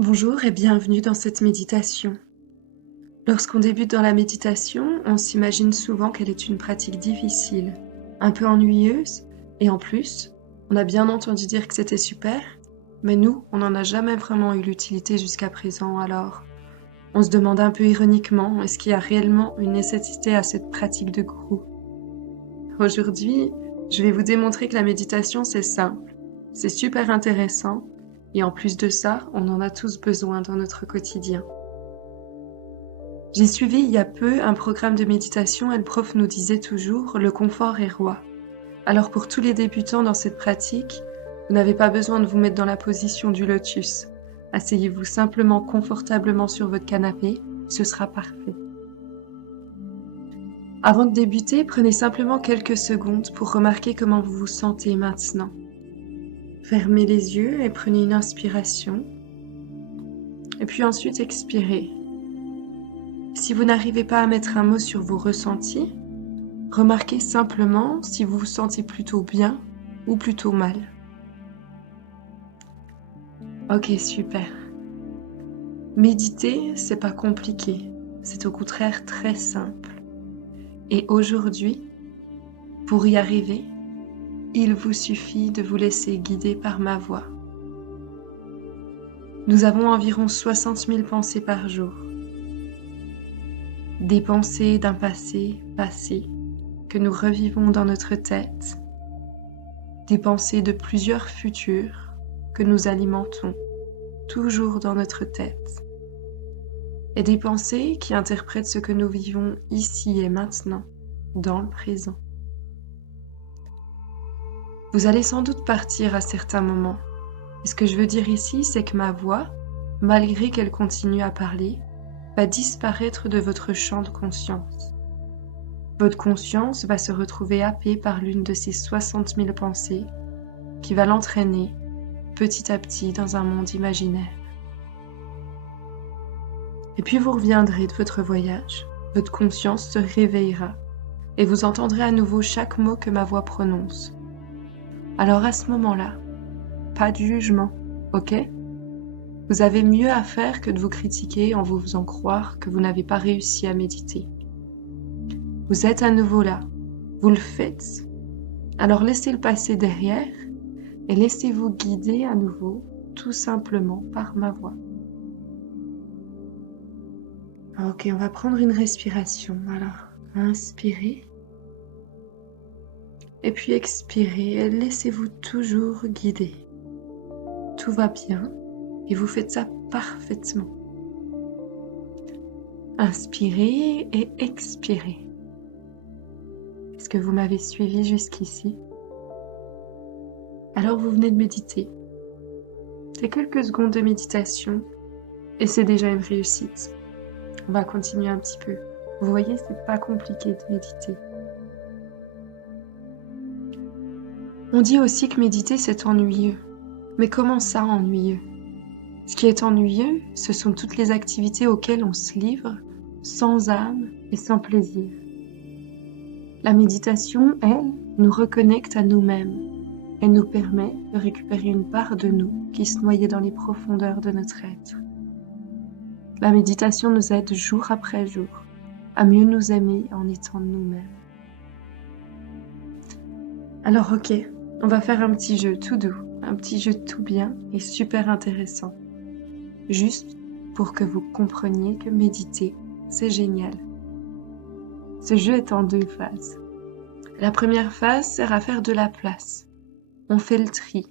Bonjour et bienvenue dans cette méditation. Lorsqu'on débute dans la méditation, on s'imagine souvent qu'elle est une pratique difficile, un peu ennuyeuse, et en plus, on a bien entendu dire que c'était super, mais nous, on n'en a jamais vraiment eu l'utilité jusqu'à présent, alors on se demande un peu ironiquement, est-ce qu'il y a réellement une nécessité à cette pratique de gourou? Aujourd'hui, je vais vous démontrer que la méditation, c'est simple, c'est super intéressant, et en plus de ça, on en a tous besoin dans notre quotidien. J'ai suivi il y a peu un programme de méditation et le prof nous disait toujours « le confort est roi ». Alors pour tous les débutants dans cette pratique, vous n'avez pas besoin de vous mettre dans la position du lotus. Asseyez-vous simplement confortablement sur votre canapé, ce sera parfait. Avant de débuter, prenez simplement quelques secondes pour remarquer comment vous vous sentez maintenant. Fermez les yeux et prenez une inspiration. Et puis ensuite expirez. Si vous n'arrivez pas à mettre un mot sur vos ressentis, remarquez simplement si vous vous sentez plutôt bien ou plutôt mal. Ok, super. Méditer, c'est pas compliqué, c'est au contraire très simple. Et aujourd'hui, pour y arriver, il vous suffit de vous laisser guider par ma voix. Nous avons environ 60 000 pensées par jour. Des pensées d'un passé passé que nous revivons dans notre tête. Des pensées de plusieurs futurs que nous alimentons toujours dans notre tête. Et des pensées qui interprètent ce que nous vivons ici et maintenant, dans le présent. Vous allez sans doute partir à certains moments. Et ce que je veux dire ici, c'est que ma voix, malgré qu'elle continue à parler, va disparaître de votre champ de conscience. Votre conscience va se retrouver happée par l'une de ces 60 000 pensées qui va l'entraîner petit à petit dans un monde imaginaire. Et puis vous reviendrez de votre voyage, votre conscience se réveillera et vous entendrez à nouveau chaque mot que ma voix prononce. Alors à ce moment-là, pas de jugement, ok ? Vous avez mieux à faire que de vous critiquer en vous faisant croire que vous n'avez pas réussi à méditer. Vous êtes à nouveau là, vous le faites, alors laissez le passé derrière et laissez-vous guider à nouveau, tout simplement par ma voix. Ok, on va prendre une respiration. Alors, inspirez. Et puis expirez et laissez-vous toujours guider. Tout va bien et vous faites ça parfaitement. Inspirez et expirez. Est-ce que vous m'avez suivi jusqu'ici? Alors vous venez de méditer. C'est quelques secondes de méditation et c'est déjà une réussite. On va continuer un petit peu. Vous voyez, c'est pas compliqué de méditer. On dit aussi que méditer c'est ennuyeux. Mais comment ça ennuyeux? Ce qui est ennuyeux, ce sont toutes les activités auxquelles on se livre, sans âme et sans plaisir. La méditation, elle, nous reconnecte à nous-mêmes. Elle nous permet de récupérer une part de nous qui se noyait dans les profondeurs de notre être. La méditation nous aide jour après jour à mieux nous aimer en étant nous-mêmes. Alors ok, on va faire un petit jeu tout doux, un petit jeu tout bien et super intéressant. Juste pour que vous compreniez que méditer, c'est génial. Ce jeu est en 2 phases. La première phase sert à faire de la place. On fait le tri.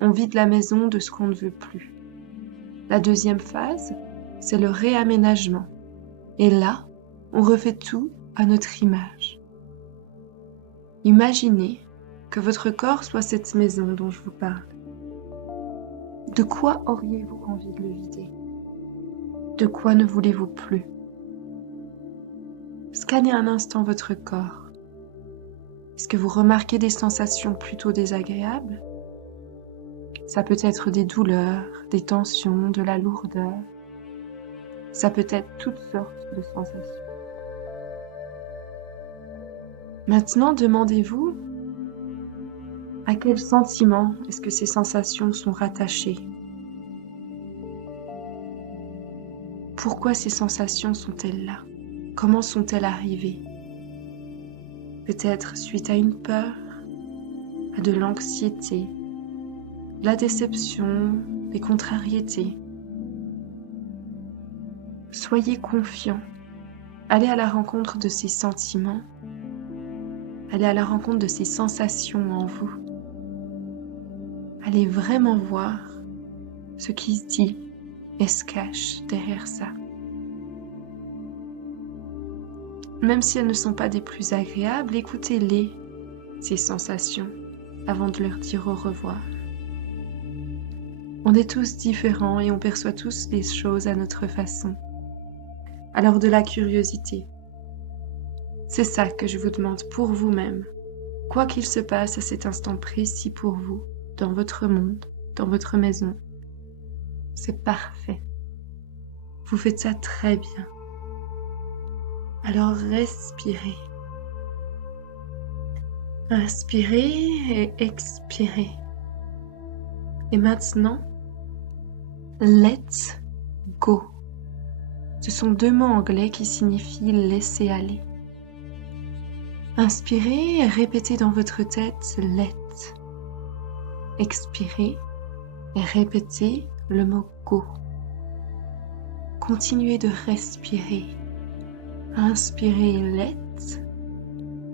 On vide la maison de ce qu'on ne veut plus. La deuxième phase, c'est le réaménagement. Et là, on refait tout à notre image. Imaginez que votre corps soit cette maison dont je vous parle. De quoi auriez-vous envie de le vider? De quoi ne voulez-vous plus? Scannez un instant votre corps. Est-ce que vous remarquez des sensations plutôt désagréables? Ça peut être des douleurs, des tensions, de la lourdeur. Ça peut être toutes sortes de sensations. Maintenant, demandez-vous à quel sentiment est-ce que ces sensations sont rattachées? Pourquoi ces sensations sont-elles là? Comment sont-elles arrivées? Peut-être suite à une peur, à de l'anxiété, la déception, des contrariétés. Soyez confiants. Allez à la rencontre de ces sentiments. Allez à la rencontre de ces sensations en vous. Allez vraiment voir ce qui se dit et se cache derrière ça. Même si elles ne sont pas des plus agréables, écoutez-les, ces sensations, avant de leur dire au revoir. On est tous différents et on perçoit tous les choses à notre façon. Alors de la curiosité. C'est ça que je vous demande pour vous-même. Quoi qu'il se passe à cet instant précis pour vous, dans votre monde, dans votre maison, c'est parfait. Vous faites ça très bien. Alors respirez. Inspirez et expirez. Et maintenant, let go. Ce sont deux mots anglais qui signifient laisser aller. Inspirez et répétez dans votre tête let. Expirez et répétez le mot go. Continuez de respirer. Inspirez let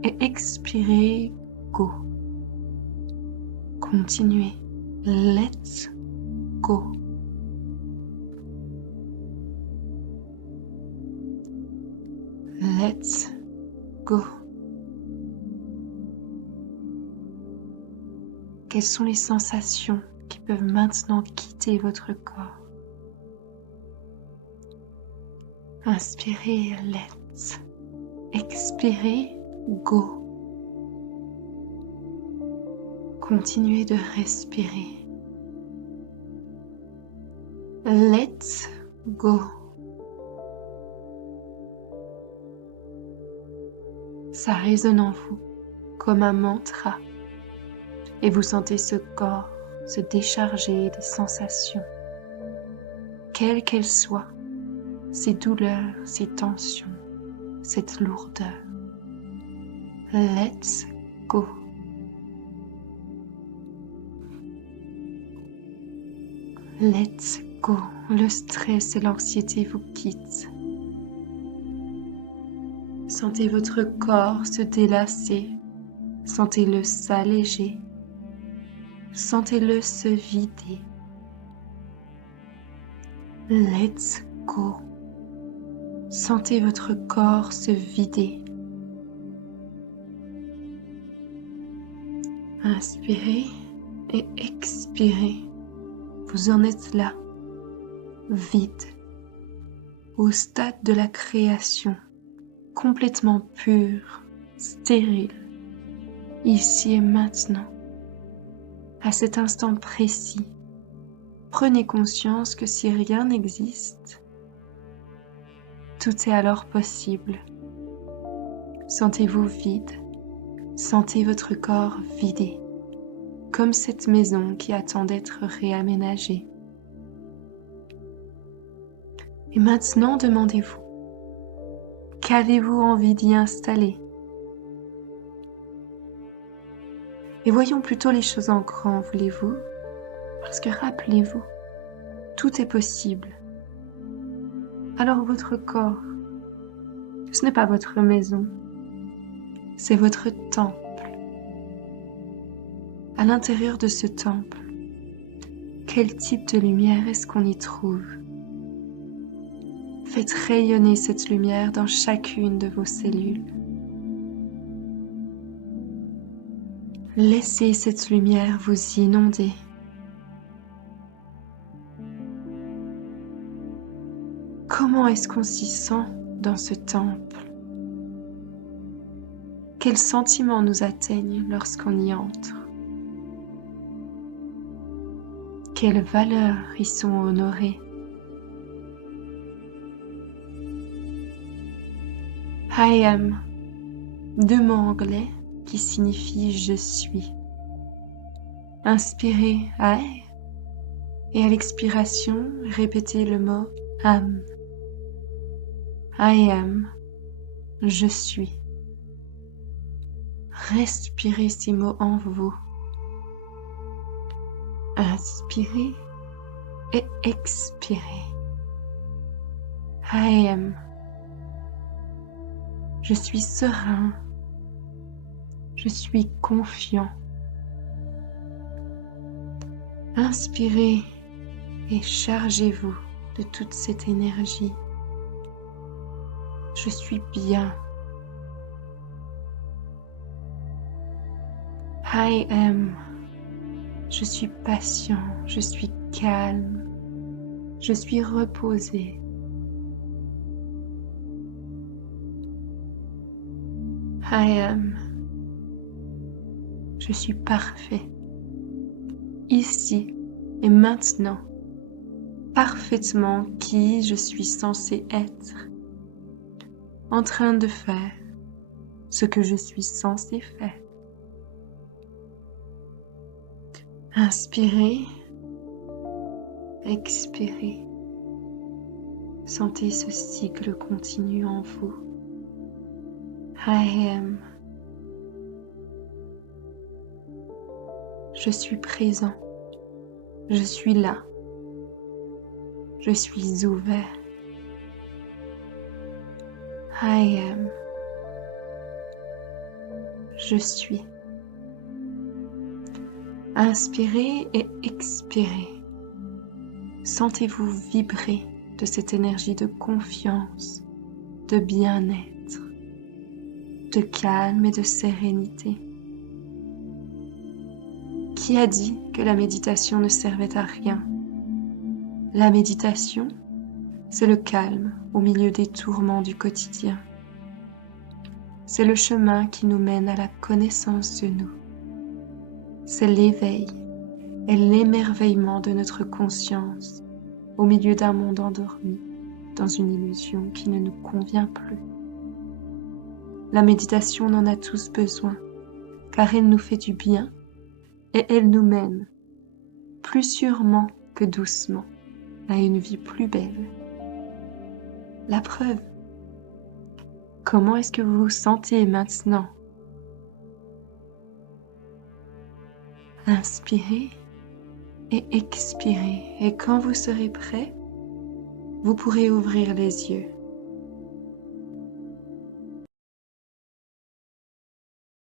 et expirez go. Continuez. Let's go. Let's go. Quelles sont les sensations qui peuvent maintenant quitter votre corps? Inspirez, let's. Expirez, go. Continuez de respirer. Let's go. Ça résonne en vous comme un mantra et vous sentez ce corps se décharger des sensations, quelles qu'elles soient, ces douleurs, ces tensions, cette lourdeur. Let's go. Let's go. Le stress et l'anxiété vous quittent. Sentez votre corps se délasser. Sentez-le s'alléger. Sentez-le se vider. Let's go. Sentez votre corps se vider. Inspirez et expirez. Vous en êtes là, vide, au stade de la création, complètement pur, stérile, ici et maintenant, à cet instant précis. Prenez conscience que si rien n'existe, tout est alors possible. Sentez-vous vide, sentez votre corps vidé, comme cette maison qui attend d'être réaménagée. Et maintenant, demandez-vous, qu'avez-vous envie d'y installer? Et voyons plutôt les choses en grand, voulez-vous? Parce que rappelez-vous, tout est possible. Alors votre corps, ce n'est pas votre maison, c'est votre temple. À l'intérieur de ce temple, quel type de lumière est-ce qu'on y trouve? Faites rayonner cette lumière dans chacune de vos cellules. Laissez cette lumière vous inonder. Comment est-ce qu'on s'y sent dans ce temple? Quels sentiments nous atteignent lorsqu'on y entre? Quelles valeurs y sont honorées? I am, deux mots anglais qui signifient je suis. Inspirez I et à l'expiration, répétez le mot am. I am. Je suis. Respirez ces mots en vous. Inspirez et expirez. I am. Je suis serein. Je suis confiant. Inspirez et chargez-vous de toute cette énergie. Je suis bien. I am. Je suis patient, je suis calme, je suis reposé. I am. Je suis parfait. Ici et maintenant, parfaitement qui je suis censé être, en train de faire ce que je suis censé faire. Inspirez, expirez. Sentez ce cycle continu en vous. I am. Je suis présent. Je suis là. Je suis ouvert. I am. Je suis. Inspirez et expirez. Sentez-vous vibrer de cette énergie de confiance, de bien-être, de calme et de sérénité. Qui a dit que la méditation ne servait à rien? La méditation, c'est le calme au milieu des tourments du quotidien. C'est le chemin qui nous mène à la connaissance de nous. C'est l'éveil et l'émerveillement de notre conscience au milieu d'un monde endormi dans une illusion qui ne nous convient plus. La méditation en a tous besoin car elle nous fait du bien et elle nous mène, plus sûrement que doucement, à une vie plus belle. La preuve. Comment est-ce que vous vous sentez maintenant? Inspirez et expirez. Et quand vous serez prêt, vous pourrez ouvrir les yeux.